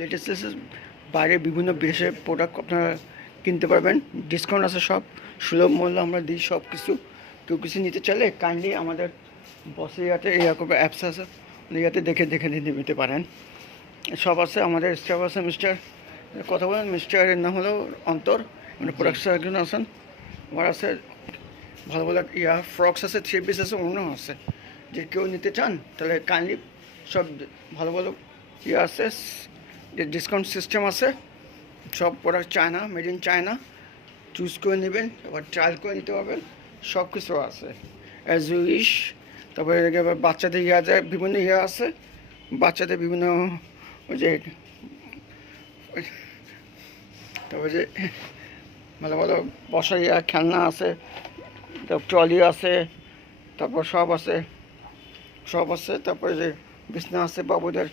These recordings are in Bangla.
লেটেস্ট বাইরে বিভিন্ন দেশের প্রোডাক্ট আপনারা কিনতে পারবেন। ডিসকাউন্ট আছে, সব সুলভ মূল্য আমরা দিই সব কিছু। কেউ কিছু নিতে চাইলে কাইন্ডলি আমাদের বসে ইয়াতে এরকম অ্যাপস আছে, ইয়াতে দেখে দেখে নিতে পারেন। সব আছে, আমাদের স্টাফ আছে মিস্টার, কথা বলেন মিস্টারের নাম হলো অন্তর, মানে প্রোডাক্টস একজন আছেন। আমার আছে ভালো ভালো ফ্রকস আছে, 3 পিস আছে, অন্য আছে। যে কেউ নিতে চান তাহলে কাইন্ডলি সব ভালো ভালো আছে, যে ডিসকাউন্ট সিস্টেম আছে। সব product China, made in China, choose করে নেবেন, আবার ট্রায়াল করে নিতে পারবেন, সব কিছু আছে অ্যাজ ইউ উইশ। তারপরে এবার বাচ্চাদের যায়, বিভিন্ন আছে বাচ্চাদের বিভিন্ন, ওই যে তারপরে যে ভালো ভালো বসার খেলনা আছে, তারপর ট্রলি আছে, তারপর সব আছে। তারপরে যে বিছনা আছে, বাবুদের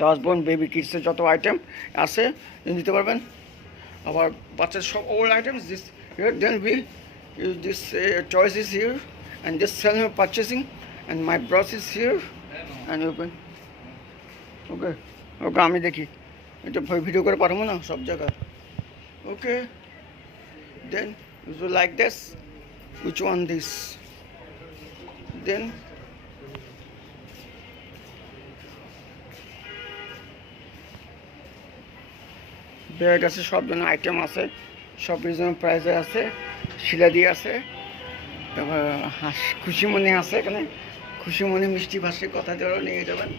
জাজবোন বেবি কিডসের যত আইটেম আছে নিতে পারবেন। আবার বাচ্চাদের সব old items this here, then we use this choice is here and this sale purchasing and my brush is here and open. Okay okay, আমি দেখি এটা ভিডিও করে পাঠাবো না সব জায়গায়। Okay, then you like this, which one this, then bag আছে, সব ধরনের আইটেম আছে, সব রিজনেবল প্রাইসে আছে। শিলাদি আছে, তারপর খুশিমণি আছে, এখানে খুশিমণি মিষ্টি ভাষী কথা দেওয়ারও নিয়ে যাবেন,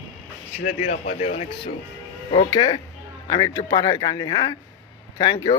শিলাদির আপাদের অনেক কিছু। ওকে, আমি একটু পাঠাই কাইন্ডলি। হ্যাঁ, থ্যাংক ইউ।